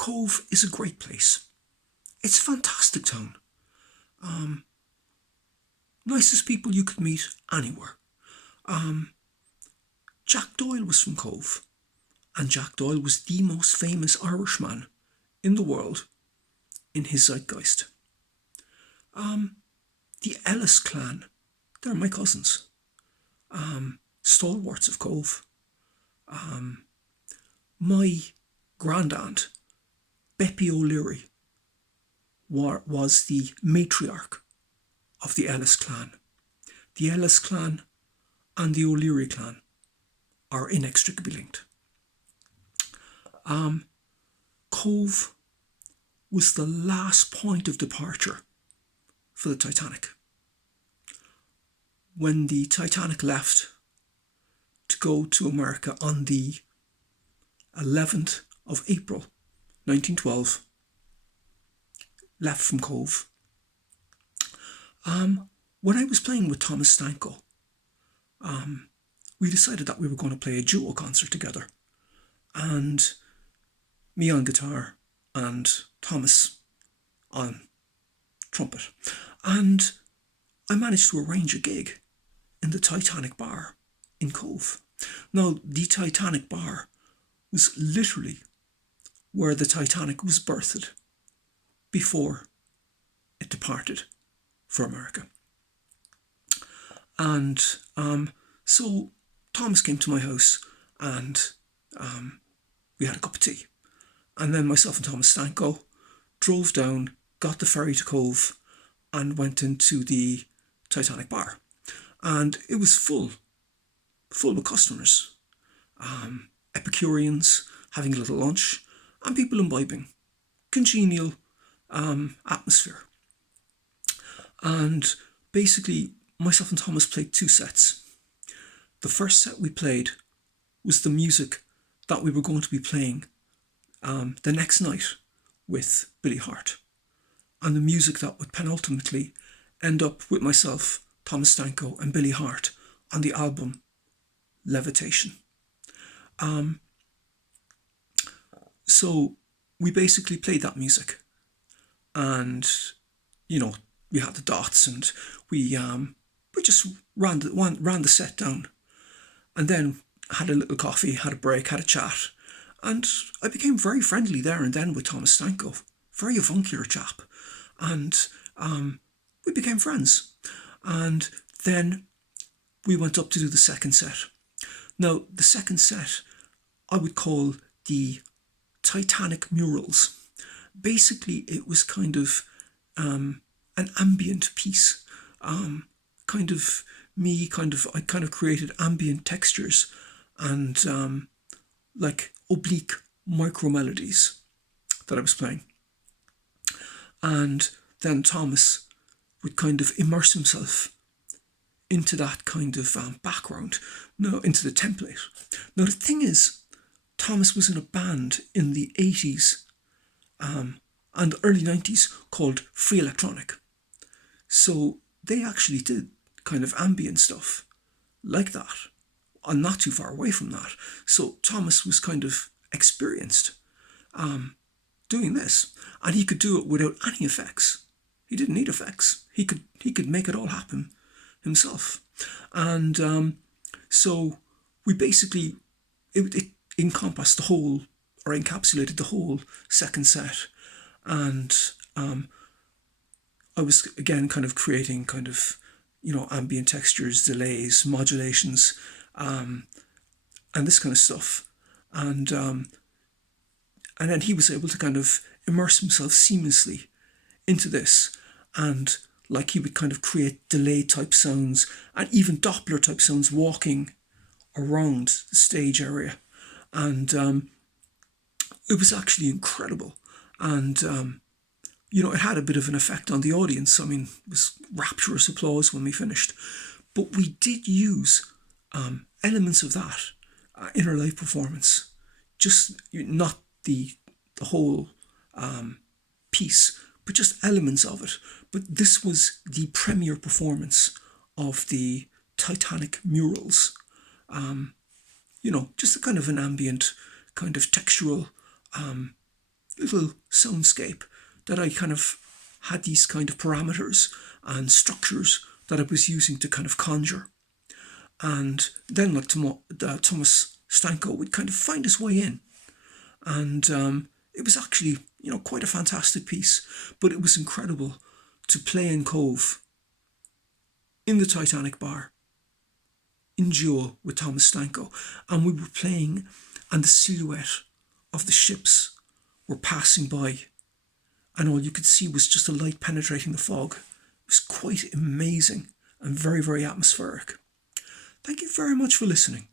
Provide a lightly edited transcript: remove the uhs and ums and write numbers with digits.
Cobh is a great place. It's a fantastic town. Nicest people you could meet anywhere. Jack Doyle was from Cobh, and Jack Doyle was the most famous Irishman in the world in his zeitgeist. The Ellis clan, they're my cousins. Stalwarts of Cobh. My grandaunt, Beppy O'Leary, was the matriarch of the Ellis clan. The Ellis clan and the O'Leary clan are inextricably linked. Cobh was the last point of departure for the Titanic. When the Titanic left to go to America on the 11th of April 1912, left from Cobh. When I was playing with Tomasz Stanko, we decided that we were going to play a duo concert together. And me on guitar and Thomas on trumpet. And I managed to arrange a gig in the Titanic Bar in Cobh. Now, the Titanic Bar was literally where the Titanic was birthed before it departed for America. And so Thomas came to my house and we had a cup of tea. And then myself and Tomasz Stanko drove down, got the ferry to Cobh and went into the Titanic Bar. And it was full with customers, Epicureans having a little lunch, and people imbibing. Congenial atmosphere. And basically, myself and Thomas played 2 sets. The first set we played was the music that we were going to be playing the next night with Billy Hart. And the music that would penultimately end up with myself, Tomasz Stanko and Billy Hart on the album Levitation. So we basically played that music, and we had the dots, and we just ran the set down, and then had a little coffee, had a break, had a chat, and I became very friendly there and then with Tomasz Stanko, very avuncular chap, and we became friends. And then we went up to do the second set. Now, the second set I would call the Titanic Murals. Basically, it was kind of an ambient piece. I kind of created ambient textures and like oblique micro melodies that I was playing. And then Thomas would kind of immerse himself into that kind of background, into the template. Now, the thing is, Thomas was in a band in the 80s and early 90s called Free Electronic. So they actually did kind of ambient stuff like that, and not too far away from that. So Thomas was kind of experienced doing this, and he could do it without any effects. He didn't need effects. He could make it all happen himself. And so we basically, it encompassed the whole, or encapsulated the whole second set. And I was again kind of creating kind of, ambient textures, delays, modulations, and this kind of stuff. And then he was able to kind of immerse himself seamlessly into this, and like he would kind of create delay type sounds and even Doppler type sounds walking around the stage area. And it was actually incredible. And it had a bit of an effect on the audience. I mean, it was rapturous applause when we finished. But we did use elements of that in our live performance. Just not the whole piece, but just elements of it. But this was the premiere performance of the Titanic Murals. Just a kind of an ambient, kind of textural little soundscape that I kind of had these kind of parameters and structures that I was using to kind of conjure. And then like Tomasz Stanko would kind of find his way in. And it was actually, quite a fantastic piece. But it was incredible to play in Cobh, in the Titanic Bar, in duo with Tomasz Stanko. And we were playing, and the silhouette of the ships were passing by. And all you could see was just the light penetrating the fog. It was quite amazing and very, very atmospheric. Thank you very much for listening.